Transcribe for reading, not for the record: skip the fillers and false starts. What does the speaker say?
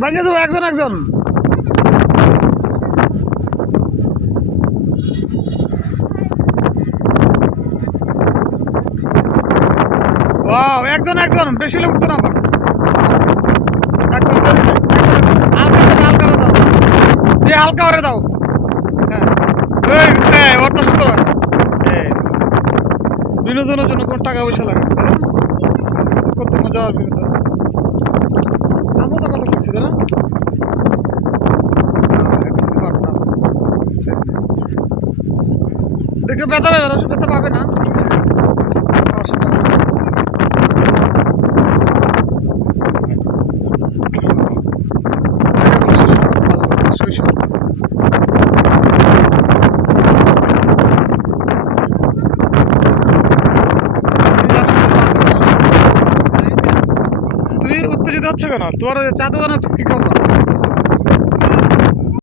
ভাঙে দেবো একজন একজন। ওয়াও, একজন একজন, বেশি লোক উঠতো না আবার। একদম very nice, একদম একদম। হালকা দাও, হালকা দাও, যে হালকা ওরে দাও। হ্যাঁ, ওরটা সুন্দর হয়। এই, বিনোদনের জন্য কোনো টাকা পয়সা লাগে না, তাই না? কত মজার বিনোদন। আমরা তো কত করছি, তাই না? এখন তো পারতাম। দেখে ব্যথা পাবে না, ব্যথা পাবে না। অসুবিধা হবে না। আগে বলে শৈশব, ভালো লাগে, শৈশব। তুমি আনন্দ পাও তো তোমার সাথে। তুমি উত্তেজিত হচ্ছে কেন? তোমার ওই চা দোকানে কি খবর?